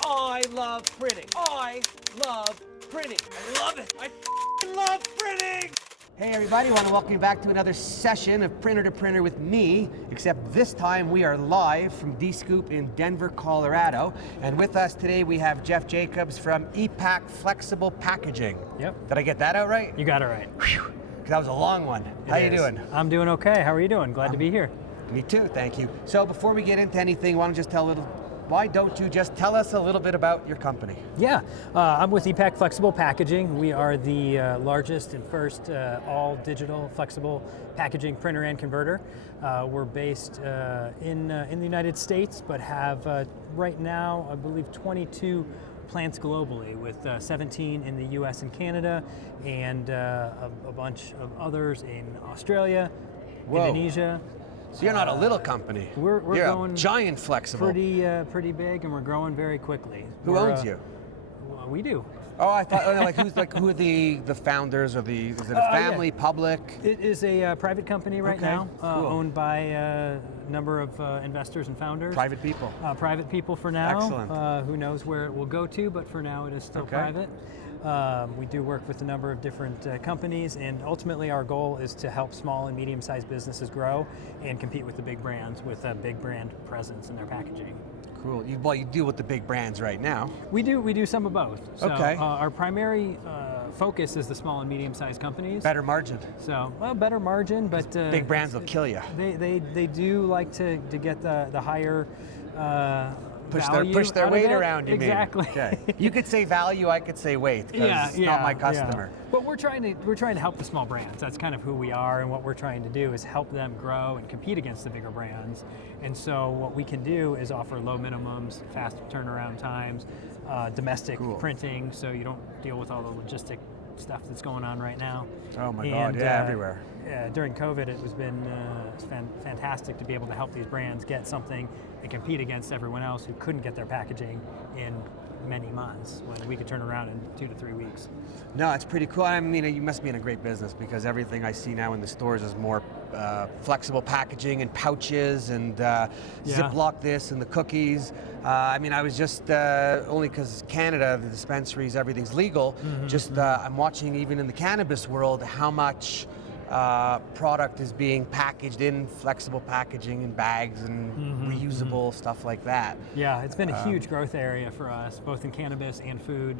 I love printing. I love printing. I love it. I love printing. Hey everybody, I want to welcome you back to another session of Printer to Printer with me, except this time we are live from Dscoop in Denver, Colorado. And with us today we have Jeff Jacobs from ePac Flexible Packaging. Yep. Did I get that out right? You got it right. Whew, that was a long one. How you doing? I'm doing okay. How are you doing? Glad to be here. Me too, thank you. So before we get into anything, why don't you just tell us a little bit about your company? Yeah, I'm with ePac Flexible Packaging. We are the largest and first all digital flexible packaging printer and converter. We're based in the United States, but have right now, I believe, 22 plants globally, with 17 in the US and Canada, and a bunch of others in Australia, Indonesia. So you're not a little company. You're going a giant flexible. Pretty big, and we're growing very quickly. Who owns you? We do. Oh, I thought who are the founders, or is it a family, public? It is a private company right now, cool. owned by a number of investors and founders. Private people. Private people for now. Excellent. Who knows where it will go to, but for now it is still private. We do work with a number of different companies, and ultimately our goal is to help small and medium-sized businesses grow and compete with the big brands with a big brand presence in their packaging. Cool. You deal with the big brands right now. We do some of both. So, okay. Our primary focus is the small and medium-sized companies. Better margin. So, better margin, but big brands will kill you. They do like to get the higher push their weight around, you exactly. mean? Okay. You could say value, I could say weight, because it's not my customer. Yeah. But we're trying to help the small brands. That's kind of who we are, and what we're trying to do is help them grow and compete against the bigger brands. And so what we can do is offer low minimums, fast turnaround times, domestic printing, so you don't deal with all the logistic stuff that's going on right now. Oh my God, yeah, everywhere. During COVID, it's been fantastic to be able to help these brands get something and compete against everyone else who couldn't get their packaging in many months, when we could turn around in 2 to 3 weeks. No, it's pretty cool. I mean, you must be in a great business, because everything I see now in the stores is more flexible packaging and pouches and Ziploc this and the cookies. I mean, I was just, only because Canada, the dispensaries, everything's legal, I'm watching even in the cannabis world how much product is being packaged in flexible packaging and bags and reusable stuff like that. Yeah, it's been a huge growth area for us, both in cannabis and food.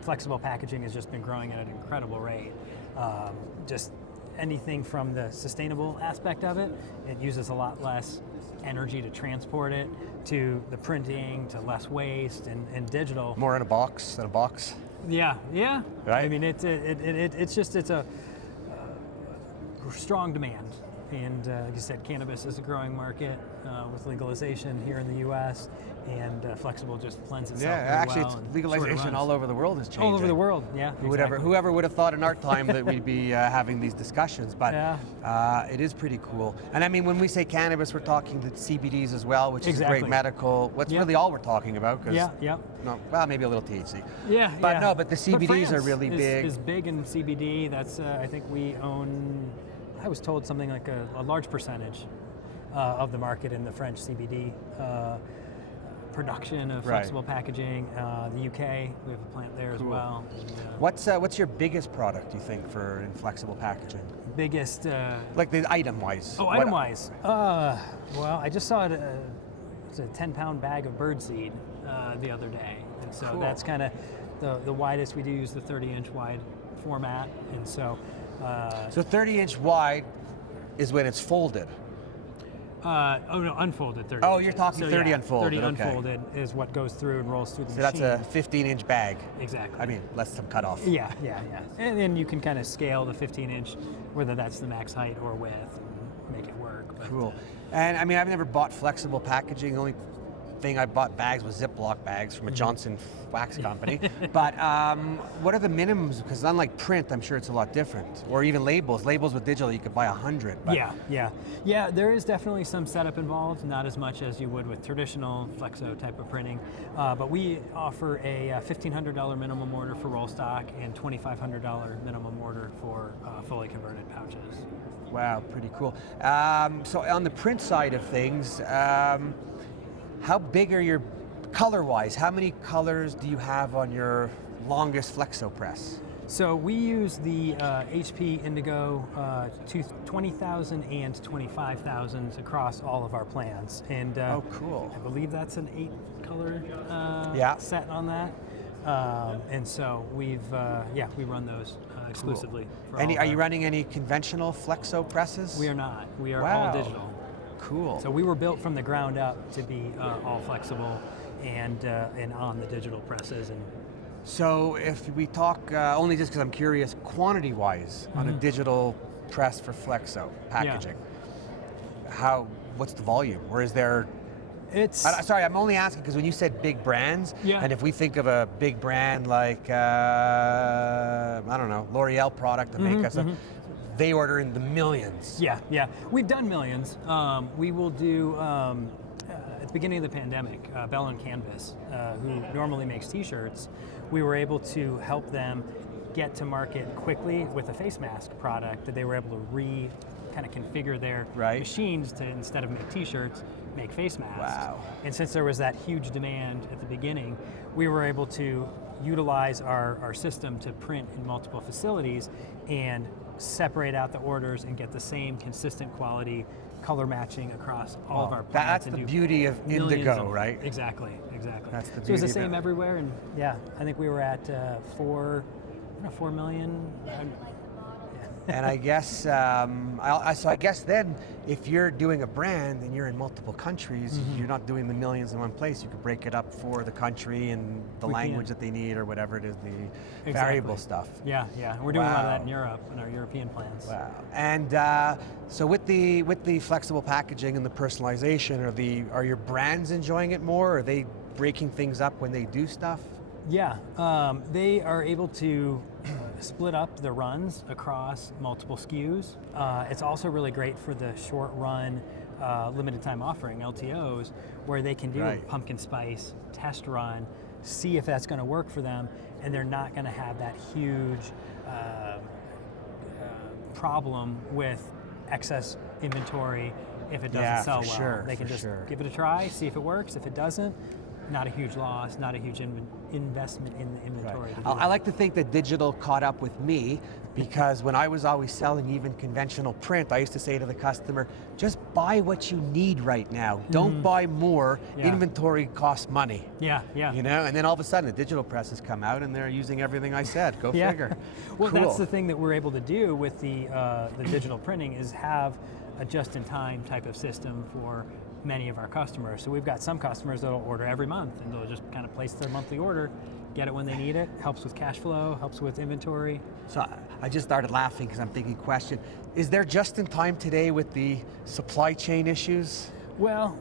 Flexible packaging has just been growing at an incredible rate. Just anything from the sustainable aspect of it, it uses a lot less energy to transport it, to the printing, to less waste, and digital. More in a box than a box? Yeah. Right? I mean, it's a strong demand, and like you said, cannabis is a growing market with legalization here in the U.S., and flexible just lends itself very well. It's legalization all over the world is changing. All over the world, yeah. Whoever would have thought in our time that we'd be having these discussions, but it is pretty cool. And I mean, when we say cannabis, we're talking the CBDs as well, which is great medical. What's really all we're talking about? No, well, maybe a little THC. But the CBDs are really big. Is big in CBD. That's I think we own. I was told something like a large percentage of the market in the French CBD production of flexible packaging. The UK, we have a plant there as well. And, what's your biggest product, you think, for in flexible packaging? Biggest? Like the item-wise. Oh, item-wise. Well, I just saw it's a 10-pound bag of birdseed the other day, and so that's kind of the widest. We do use the 30-inch wide format, and so. So 30-inch wide is when it's folded. Unfolded 30. Oh, you're talking 30 unfolded. 30 unfolded is what goes through and rolls through the machine. So that's a 15-inch bag. Exactly. I mean, less some cutoff. Yeah. And then you can kind of scale the 15-inch, whether that's the max height or width, and make it work. But, cool. And I mean, I've never bought flexible packaging. The only thing I bought bags was Ziploc bags from a Johnson wax company. But what are the minimums? Because unlike print, I'm sure it's a lot different. Or even labels. Labels with digital, you could buy 100. But Yeah, there is definitely some setup involved, not as much as you would with traditional Flexo type of printing. But we offer a $1,500 minimum order for roll stock and $2,500 minimum order for fully converted pouches. Wow, pretty cool. So on the print side of things, how big are your color-wise, how many colors do you have on your longest Flexo press? So we use the HP Indigo 20,000 and 25,000 across all of our plans. And oh, cool. I believe that's an 8-color yeah. set on that. And so we run those exclusively. Cool. Are you running any conventional Flexo presses? We are not. We are wow. all digital. Cool. So we were built from the ground up to be all flexible and on the digital presses. And so if we talk, only just because I'm curious, quantity-wise, on a digital press for Flexo packaging, what's the volume? Or is there... sorry, I'm only asking because when you said big brands, and if we think of a big brand like, I don't know, L'Oreal product to make us, they order in the millions. Yeah. We've done millions. We will do, at the beginning of the pandemic, Bell and Cannabis, who normally makes t-shirts, we were able to help them get to market quickly with a face mask product that they were able to kind of configure their machines to, instead of make t-shirts, make face masks. Wow. And since there was that huge demand at the beginning, we were able to utilize our system to print in multiple facilities and separate out the orders and get the same consistent quality color matching across all of our plants. That's the beauty of Indigo, right? Exactly. That's the beauty. So it was the same everywhere, and I think we were at 4 million. And I guess, so I guess then, if you're doing a brand and you're in multiple countries, you're not doing the millions in one place. You could break it up for the country and the language that they need, or whatever it is, the variable stuff. Yeah. We're doing a lot of that in Europe, in our European plans. Wow. And so with the flexible packaging and the personalization, are your brands enjoying it more? Are they breaking things up when they do stuff? Yeah, they are able to split up the runs across multiple SKUs. It's also really great for the short run, limited time offering, LTOs, where they can do a pumpkin spice test run, see if that's going to work for them, and they're not going to have that huge problem with excess inventory if it doesn't sell well. Sure, they can just give it a try, see if it works. If it doesn't, not a huge loss, not a huge investment in the inventory. I like to think that digital caught up with me, because when I was always selling even conventional print, I used to say to the customer, just buy what you need right now. Don't buy more. Inventory costs money. Yeah. You know, and then all of a sudden the digital presses come out and they're using everything I said. Go figure. Well, that's the thing that we're able to do with the digital printing, is have a just-in-time type of system for many of our customers. So we've got some customers that'll order every month, and they'll just kind of place their monthly order, get it when they need it. Helps with cash flow, helps with inventory. So I just started laughing because I'm thinking, question, is there just in time today with the supply chain issues? Well,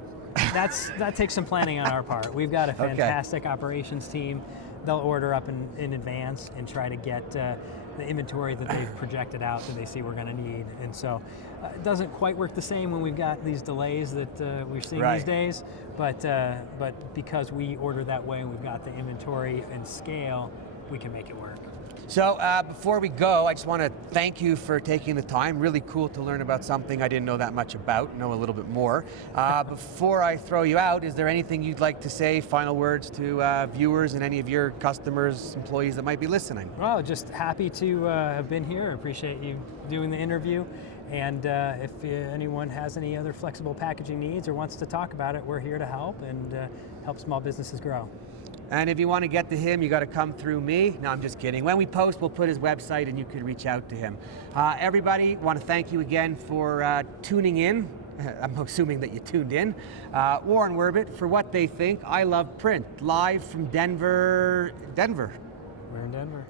that takes some planning on our part. We've got a fantastic operations team. They'll order up in advance and try to get the inventory that they've projected out that they see we're going to need. And so it doesn't quite work the same when we've got these delays that we're seeing these days, but because we order that way and we've got the inventory and scale, we can make it work. So before we go, I just want to thank you for taking the time. Really cool to learn about something I didn't know that much about, know a little bit more. Before I throw you out, is there anything you'd like to say, final words to viewers and any of your customers, employees that might be listening? Well, just happy to have been here. Appreciate you doing the interview. And if anyone has any other flexible packaging needs or wants to talk about it, we're here to help and help small businesses grow. And if you want to get to him, you got to come through me. No, I'm just kidding. When we post, we'll put his website and you can reach out to him. Everybody, want to thank you again for tuning in. I'm assuming that you tuned in. Warren Werbitt for What They Think. I Love Print, live from Denver. We're in Denver.